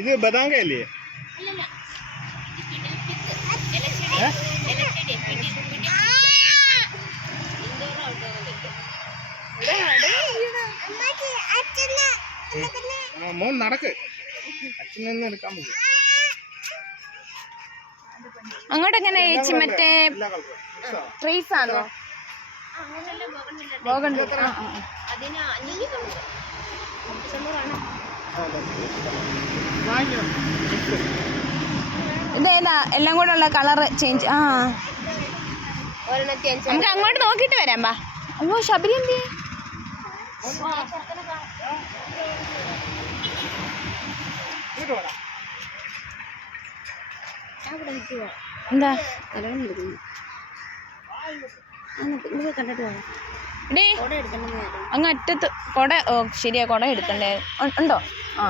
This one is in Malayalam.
ഇത് ബദാങ്കയല്ലേ? മോൻ നടക്ക്, അച്ഛനൊന്നും എടുക്കാൻ പറ്റും. അങ്ങോട്ട് എങ്ങനെ ചേച്ചി? മറ്റേ ട്രീസ് ആണോ? ഇതേതാ എല്ലാം കൂടെ ഉള്ള കളറ് ചേഞ്ച്? ആ നമുക്ക് അങ്ങോട്ട് നോക്കിട്ട് വരാം. ബാ. അയ്യോ ശബരി എന്തി? എന്താ അങ്ങ് അറ്റത്ത് കൊട? ഓ ശരിയാ, കൊട എടുക്കണ്ടേ? ഉണ്ടോ? ആ